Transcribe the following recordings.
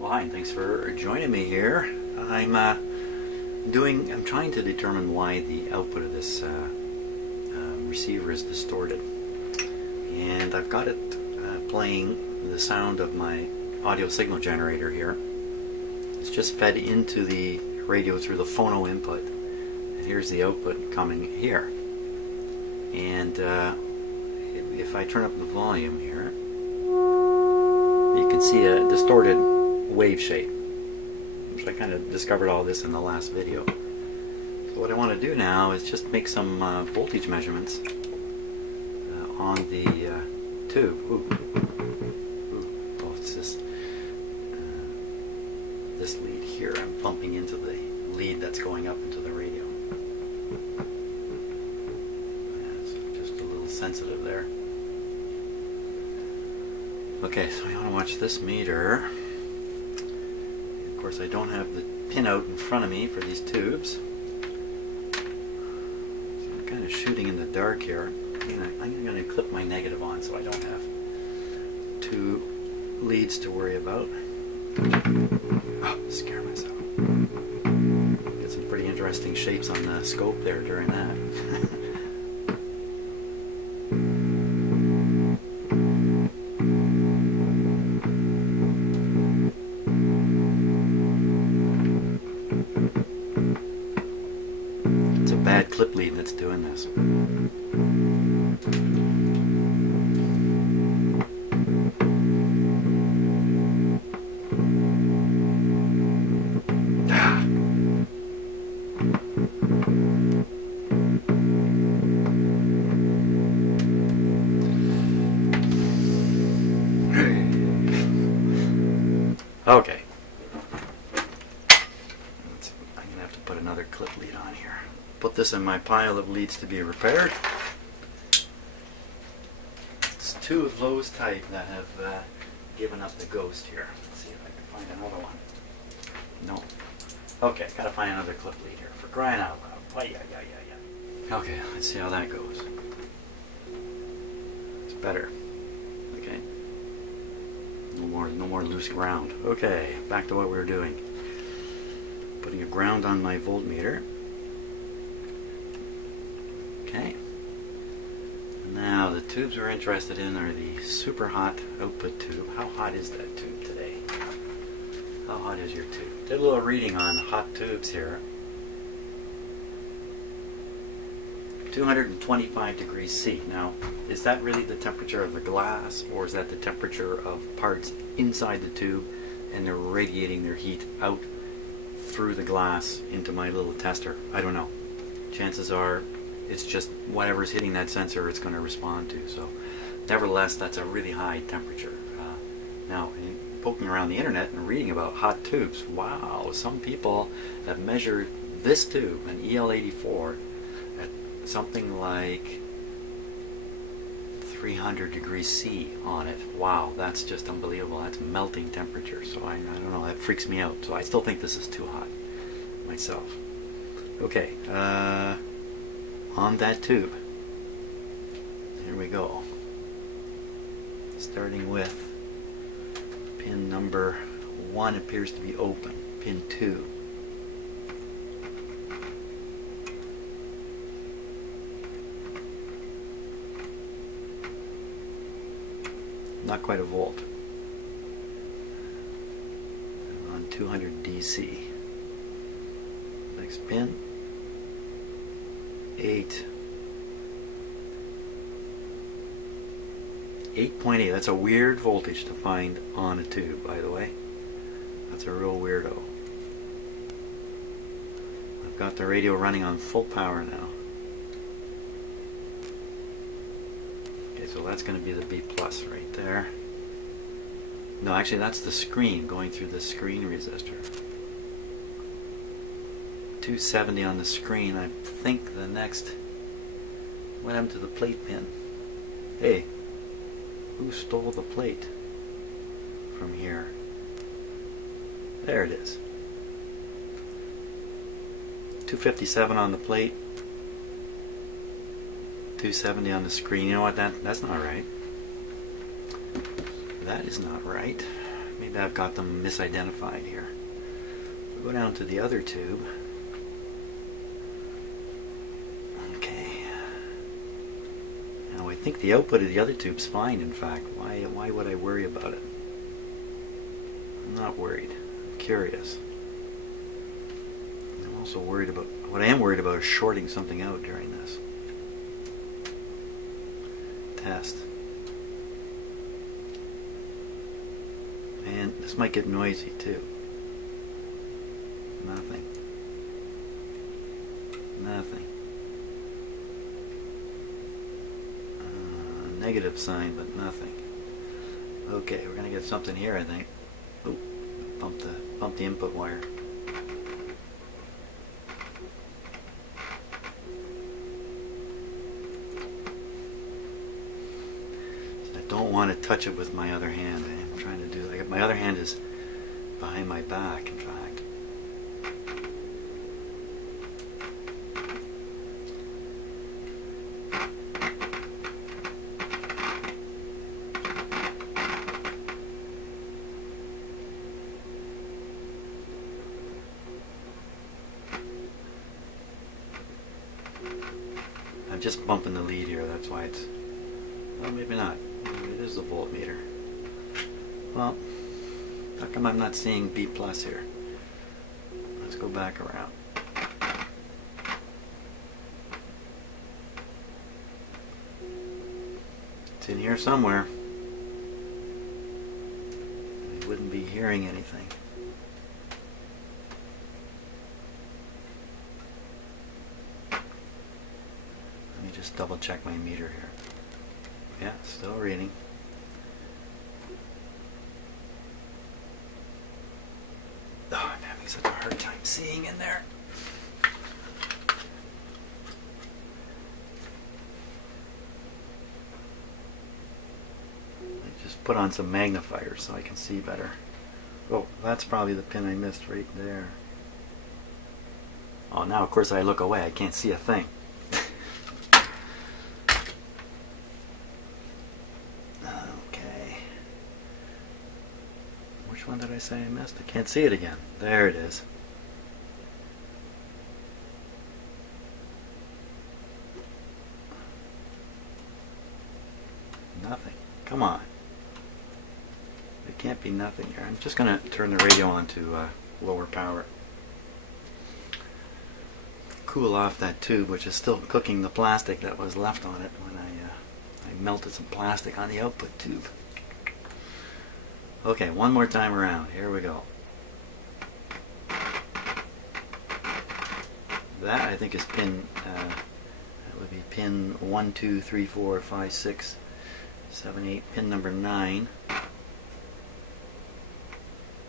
Well, hi, and thanks for joining me here. I'm trying to determine why the output of this receiver is distorted, and I've got it playing the sound of my audio signal generator here. It's just fed into the radio through the phono input, and here's the output coming here. And if I turn up the volume here, you can see a distorted wave shape. So I kind of discovered all this in the last video. So what I want to do now is just make some voltage measurements on the tube. Oh, it's this lead here. I'm bumping into the lead that's going up into the radio. Just a little sensitive there. Okay, so I want to watch this meter. Of course, I don't have the pin out in front of me for these tubes. So I'm kind of shooting in the dark here. I'm going to clip my negative on so I don't have two leads to worry about. Oh, scare myself. Get some pretty interesting shapes on the scope there during that. It's a bad clip lead that's doing this. Okay. I'm going to have to put another clip lead on here. Put this in my pile of leads to be repaired. It's two of those type that have given up the ghost here. Let's see if I can find another one. No. Okay, gotta find another clip lead here. For crying out loud. Oh, yeah. Okay, let's see how that goes. It's better. Okay. No more loose ground. Okay, back to what we were doing. Putting a ground on my voltmeter. Okay. Now the tubes we're interested in are the super hot output tube. How hot is that tube today? How hot is your tube? Did a little reading on hot tubes here. 225 degrees C. Now, is that really the temperature of the glass, or is that the temperature of parts inside the tube and they're radiating their heat out through the glass into my little tester? I don't know. Chances are it's just whatever's hitting that sensor it's going to respond to. So nevertheless, that's a really high temperature. Now, in poking around the internet and reading about hot tubes, wow, some people have measured this tube, an EL84, at something like 300 degrees C on it. Wow, that's just unbelievable. That's melting temperature. So I don't know, that freaks me out. So I still think this is too hot myself. Okay, on that tube, here we go. Starting with pin number 1 appears to be open. Pin 2. Not quite a volt. On 200 DC. Next pin. 8. 8.8. That's a weird voltage to find on a tube, by the way. That's a real weirdo. I've got the radio running on full power now. Okay, so that's going to be the B plus right there. No, actually that's the screen going through the screen resistor. 270 on the screen. I think the next... What happened to the plate pin? Hey, who stole the plate from here? There it is. 257 on the plate. 270 on the screen. You know what? That's not right. That is not right. Maybe I've got them misidentified here. We'll go down to the other tube. Okay. Now I think the output of the other tube's fine, in fact. Why would I worry about it? I'm not worried. I'm curious. I'm also worried about, what I am worried about is shorting something out during this test. And this might get noisy too. Nothing. Nothing. Negative sign, but nothing. Okay, we're gonna get something here, I think. Oh, bump the input wire. I don't want to touch it with my other hand. I'm trying to do like my other hand is behind my back, in fact. I'm just bumping the lead here, that's why it's... Well, maybe not. Maybe it is the voltmeter. Well, how come I'm not seeing B plus here? Let's go back around. It's in here somewhere. I wouldn't be hearing anything. Let me just double check my meter here. Yeah, still reading. Oh, I'm having such a hard time seeing in there. I just put on some magnifiers so I can see better. Oh, that's probably the pin I missed right there. Oh, now of course I look away. I can't see a thing. Which one did I say I missed? I can't see it again. There it is. Nothing. Come on. There can't be nothing here. I'm just going to turn the radio on to lower power. Cool off that tube, which is still cooking the plastic that was left on it when I melted some plastic on the output tube. Okay, one more time around. Here we go. That I think is pin, that would be pin 1, 2, 3, 4, 5, 6, 7, 8, pin number 9.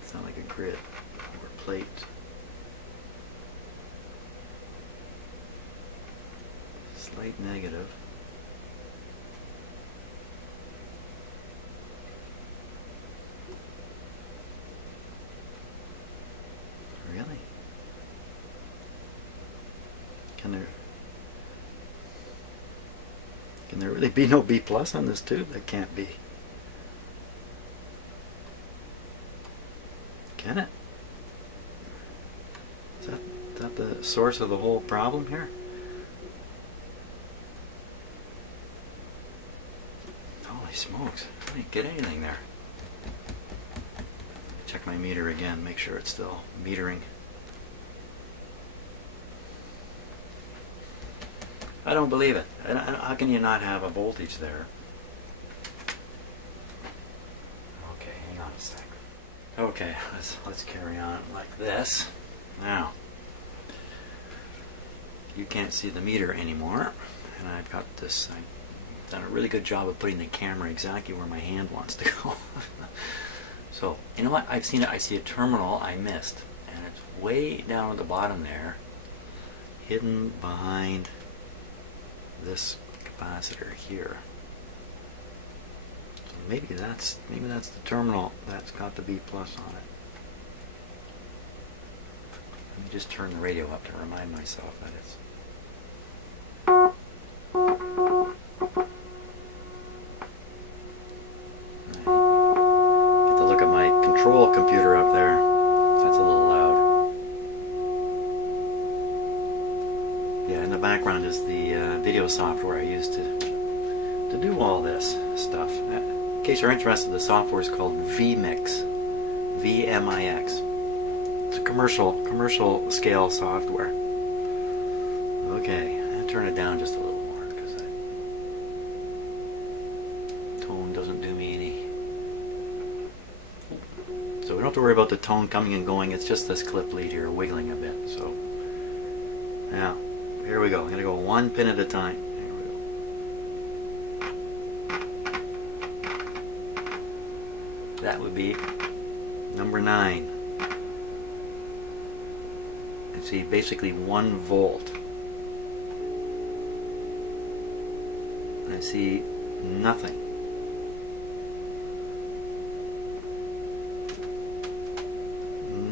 Sound like a grid or plate. Slight negative. Really? Can there really be no B plus on this tube? There can't be. Can it? Is that the source of the whole problem here? Holy smokes, I didn't get anything there. Check my meter again, make sure it's still metering. I don't believe it. How can you not have a voltage there? Okay, hang on a sec. Okay, let's carry on like this. Now, you can't see the meter anymore, and I've got this. I've done a really good job of putting the camera exactly where my hand wants to go. So, you know what? I've seen it. I see a terminal I missed, and it's way down at the bottom there, hidden behind this capacitor here. So maybe that's the terminal that's got the B plus on it. Let me just turn the radio up to remind myself that it's. small computer up there. That's a little loud. Yeah, in the background is the video software I use to do all this stuff. In case you're interested, the software is called vMix. V-M-I-X. It's a commercial scale software. Okay, I'll turn it down just a little more because that tone doesn't do me any. So we don't have to worry about the tone coming and going. It's just this clip lead here wiggling a bit. So now, here we go. I'm gonna go one pin at a time. Here we go. That would be number 9. You see basically 1 volt. I see nothing.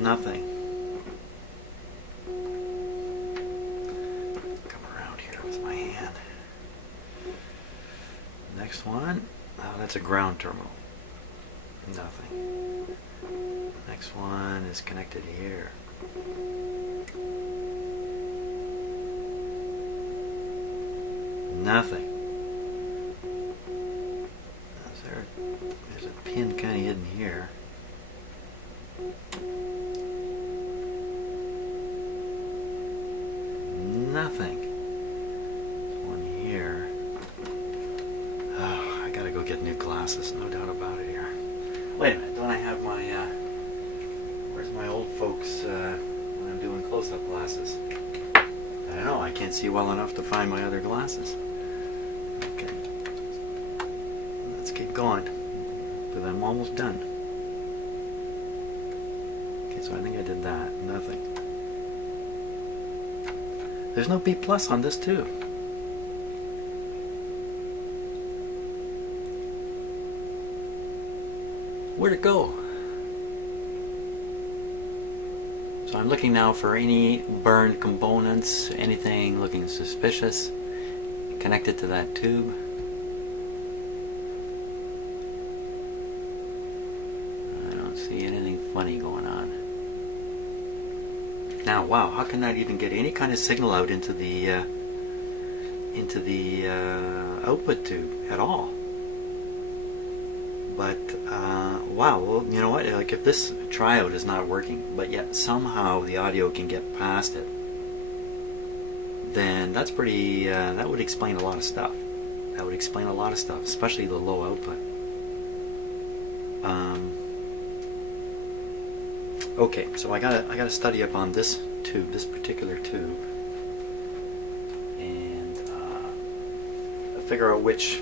Nothing. Come around here with my hand. Next one. Oh, that's a ground terminal. Nothing. Next one is connected here. Nothing. There's a pin kind of hidden here. Nothing. There's one here. Oh, I gotta go get new glasses, no doubt about it here. Wait a minute, don't I have my, where's my old folks, when I'm doing close-up glasses? I don't know, I can't see well enough to find my other glasses. Okay. Let's keep going, because I'm almost done. Okay, so I think I did that. Nothing. There's no B plus on this too. Where'd it go? So I'm looking now for any burned components, anything looking suspicious connected to that tube. I don't see anything funny going on. Now, wow, how can that even get any kind of signal out into the output tube at all? But wow, well, you know what? Like if this triode is not working, but yet somehow the audio can get past it, then that's pretty. That would explain a lot of stuff. That would explain a lot of stuff, especially the low output. Okay, so I gotta study up on this tube, this particular tube, and figure out which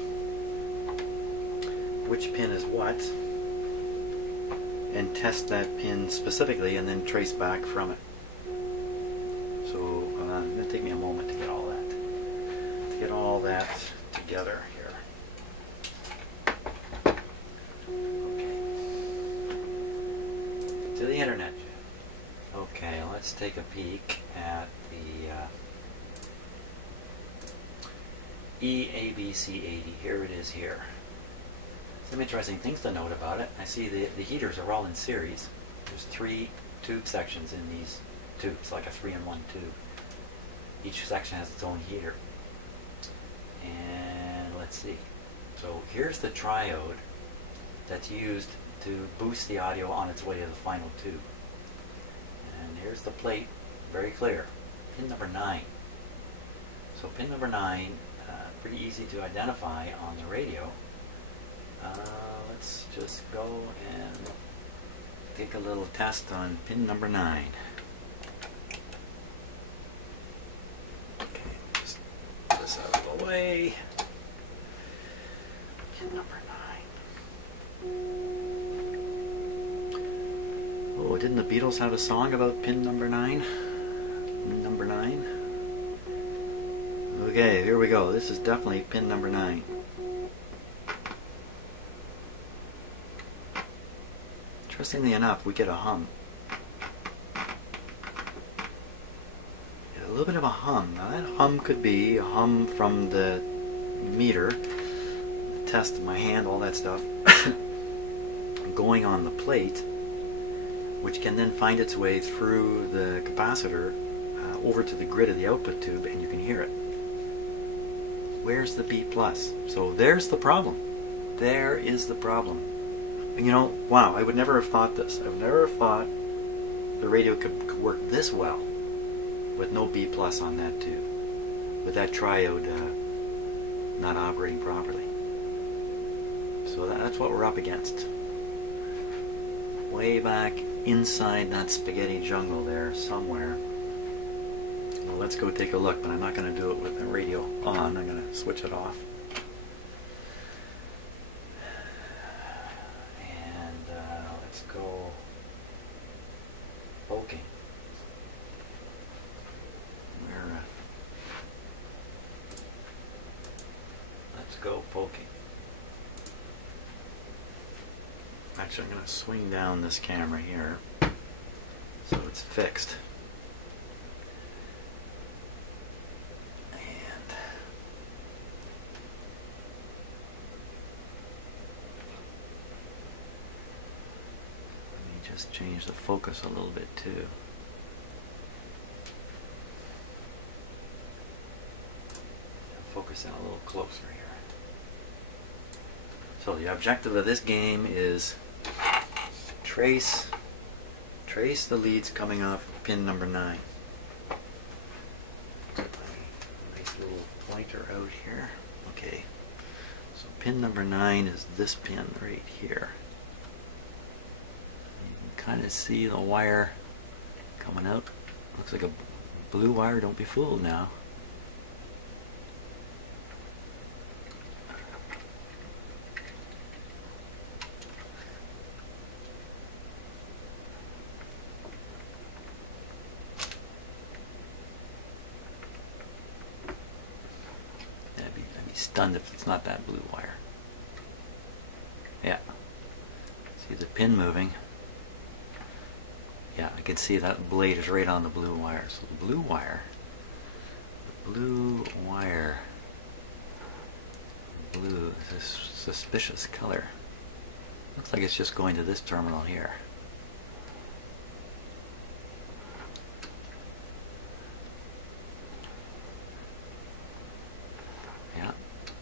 pin is what, and test that pin specifically, and then trace back from it. So it's gonna take me a moment to get all that together here. To the internet. Okay, let's take a peek at the EABC80. Here it is here. Some interesting things to note about it. I see the heaters are all in series. There's 3 tube sections in these tubes, like a 3-in-1 tube. Each section has its own heater. And let's see. So here's the triode that's used to boost the audio on its way to the final tube. And here's the plate, very clear. Pin number 9. So pin number 9, pretty easy to identify on the radio. Let's just go and take a little test on pin number 9. Okay, just put this out of the way. Pin number 9. Oh, didn't the Beatles have a song about pin number 9? Number 9? Okay, here we go. This is definitely pin number 9. Interestingly enough, we get a hum. A little bit of a hum. Now that hum could be a hum from the meter, the test of my hand, all that stuff, going on the plate. which can then find its way through the capacitor over to the grid of the output tube, and you can hear it. Where's the B+? So there's the problem. There is the problem. And you know, wow, I would never have thought this. I would never have thought the radio could work this well with no B+ on that tube, with that triode not operating properly. So that's what we're up against. Way back inside that spaghetti jungle there somewhere. Well, let's go take a look, but I'm not going to do it with the radio on. I'm going to switch it off. And let's go poking. Let's go poking. Actually, I'm going to swing down this camera here so it's fixed. And let me just change the focus a little bit too. Focus in a little closer here. So the objective of this game is trace the leads coming off pin number 9. Nice little pointer out here. Okay, so pin number 9 is this pin right here. You can kind of see the wire coming out. Looks like a blue wire. Don't be fooled now. Stunned if it's not that blue wire. Yeah. See the pin moving. Yeah, I can see that blade is right on the blue wire. So the blue wire, blue is a suspicious color. Looks like it's just going to this terminal here.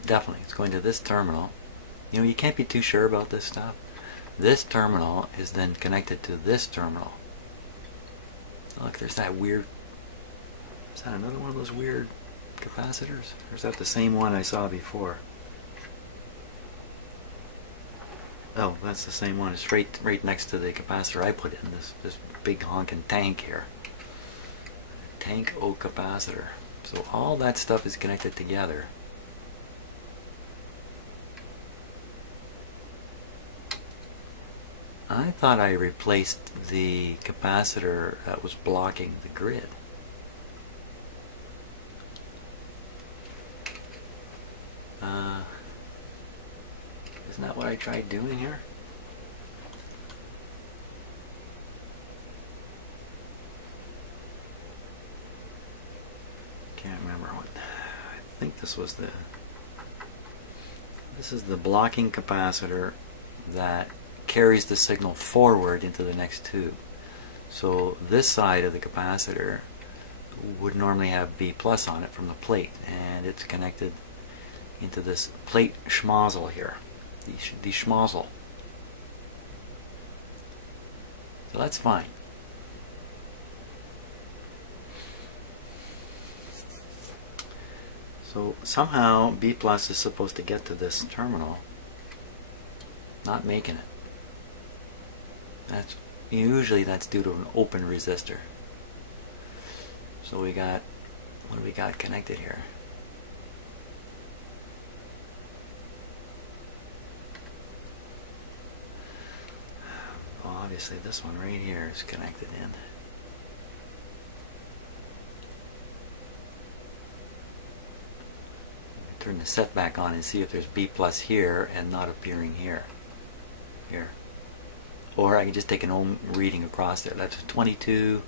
Definitely, it's going to this terminal. You know, you can't be too sure about this stuff. This terminal is then connected to this terminal. Look, there's that weird... Is that another one of those weird capacitors? Or is that the same one I saw before? Oh, that's the same one. It's right next to the capacitor I put in. This big honking tank here. Tank O capacitor. So all that stuff is connected together. I thought I replaced the capacitor that was blocking the grid. Isn't that what I tried doing here? Can't remember what. I think this was the... This is the blocking capacitor that carries the signal forward into the next tube. So this side of the capacitor would normally have B+ on it from the plate, and it's connected into this plate schmozzle here, the schmozzle. So that's fine. So somehow B+ is supposed to get to this terminal, not making it. Usually that's due to an open resistor. So we got, what do we got connected here? Well, obviously this one right here is connected in. Turn the set back on and see if there's B+ here and not appearing here. Here. Or I can just take an ohm reading across there. That's 22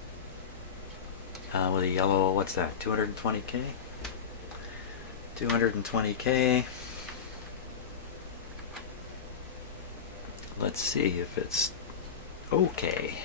with a yellow, what's that, 220K? 220K. Let's see if it's okay.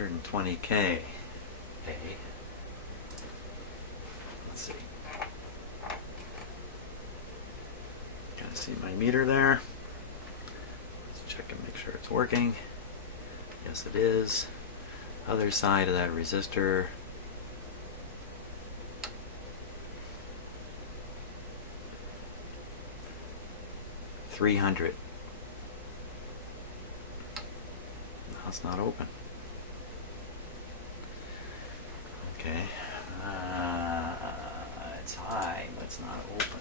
120K. Okay. Let's see. Gotta see my meter there. Let's check and make sure it's working. Yes, it is. Other side of that resistor. $300. No, it's not open. Okay. It's high, but it's not open.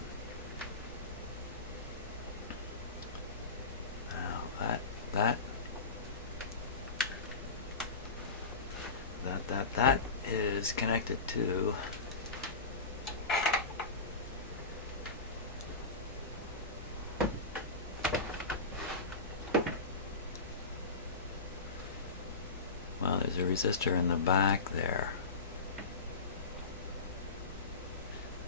Now that is connected to there's a resistor in the back there.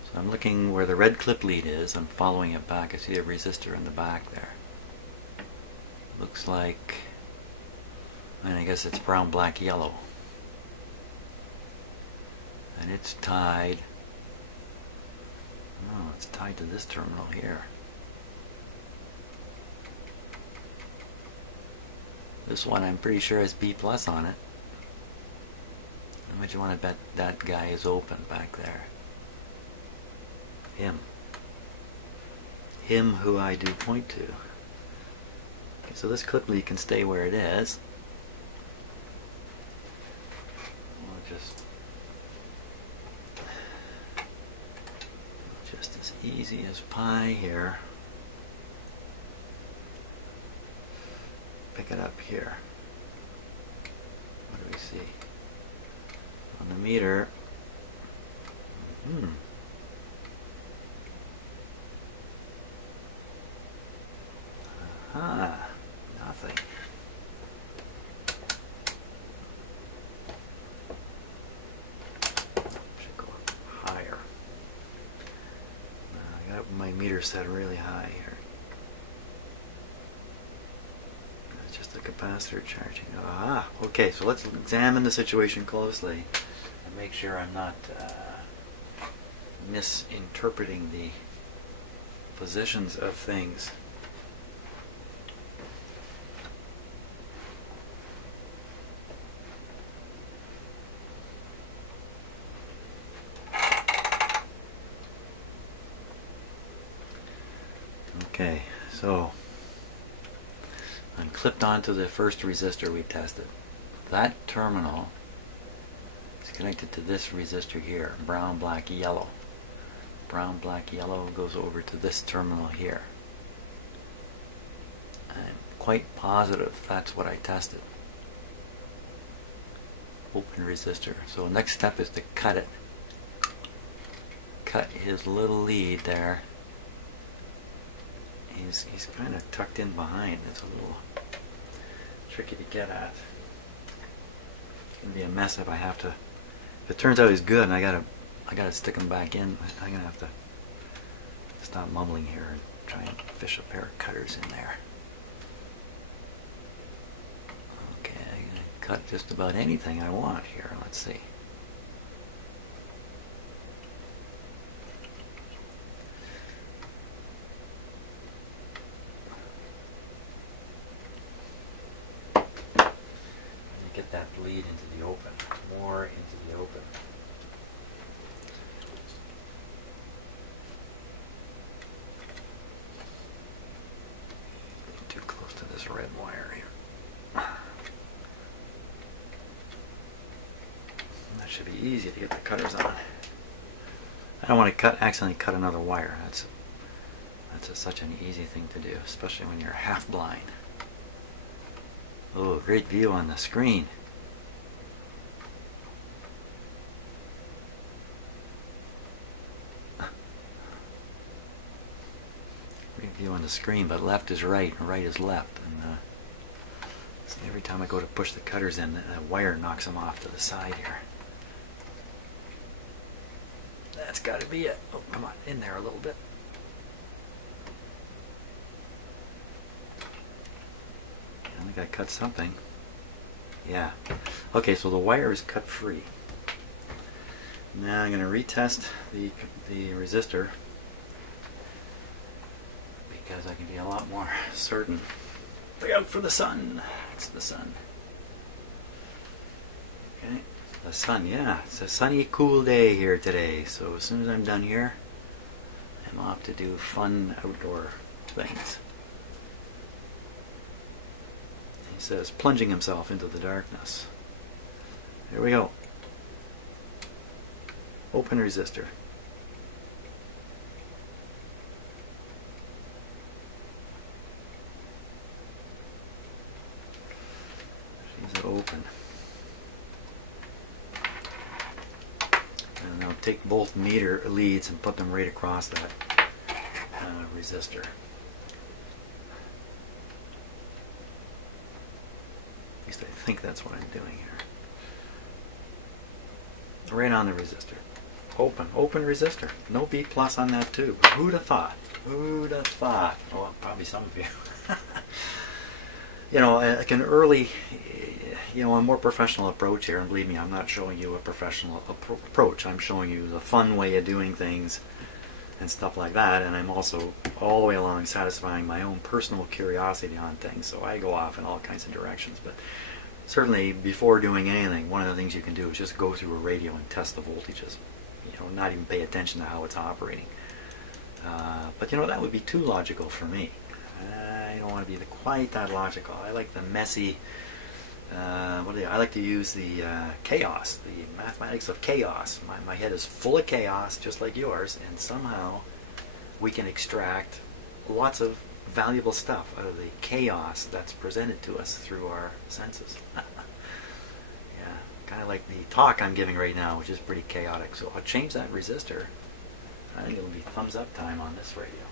So I'm looking where the red clip lead is. I'm following it back. I see a resistor in the back there. Looks like, and I guess it's brown, black, yellow. And it's tied. Oh, it's tied to this terminal here. This one I'm pretty sure has B plus on it. How much you want to bet that guy is open back there? Him. Him who I do point to. Okay, so this clip lead can stay where it is. We'll just as easy as pie here. Pick it up here. What do we see? On the meter. Aha, nothing. Should go higher. I got my meter set really high here. It's just the capacitor charging. Ah, okay, so let's examine the situation closely and make sure I'm not misinterpreting the positions of things. Okay, so I'm clipped onto the first resistor we tested. That terminal is connected to this resistor here, brown, black, yellow. Brown, black, yellow goes over to this terminal here. I'm quite positive that's what I tested. Open resistor. So next step is to cut it. Cut his little lead there. He's kind of tucked in behind. It's a little tricky to get at. It's gonna be a mess if I have to. If it turns out he's good and I gotta stick him back in, I'm gonna have to stop mumbling here and try and fish a pair of cutters in there. Okay, I'm gonna cut just about anything I want here. Let's see. Get that bleed into the open, more into the open. Too close to this red wire here. That should be easy to get the cutters on. I don't want to accidentally cut another wire. That's such an easy thing to do, especially when you're half blind. Oh, great view on the screen. Great view on the screen, but left is right and right is left. And so every time I go to push the cutters in, the wire knocks them off to the side here. That's got to be it. Oh, come on, in there a little bit. I think I cut something. Yeah. Okay, so the wire is cut free. Now I'm going to retest the resistor because I can be a lot more certain. Look out for the sun. It's the sun. Okay, the sun, yeah. It's a sunny, cool day here today. So as soon as I'm done here, I'm off to do fun outdoor things. He says, plunging himself into the darkness. Here we go. Open resistor. She's open. And I'll take both meter leads and put them right across that resistor. At least I think that's what I'm doing here. Right on the resistor. Open resistor. No B plus on that too. Who'd have thought? Who'd have thought? Well, probably some of you. You know, like an early, you know, a more professional approach here, and believe me, I'm not showing you a professional approach. I'm showing you the fun way of doing things and stuff like that, and I'm also all the way along satisfying my own personal curiosity on things, so I go off in all kinds of directions. But certainly, before doing anything, one of the things you can do is just go through a radio and test the voltages. You know, not even pay attention to how it's operating. But you know, that would be too logical for me. I don't want to be quite that logical. I like the messy. I like to use the chaos, the mathematics of chaos. My head is full of chaos, just like yours, and somehow we can extract lots of valuable stuff out of the chaos that's presented to us through our senses. Yeah, kind of like the talk I'm giving right now, which is pretty chaotic. So I'll change that resistor. I think it'll be thumbs up time on this radio.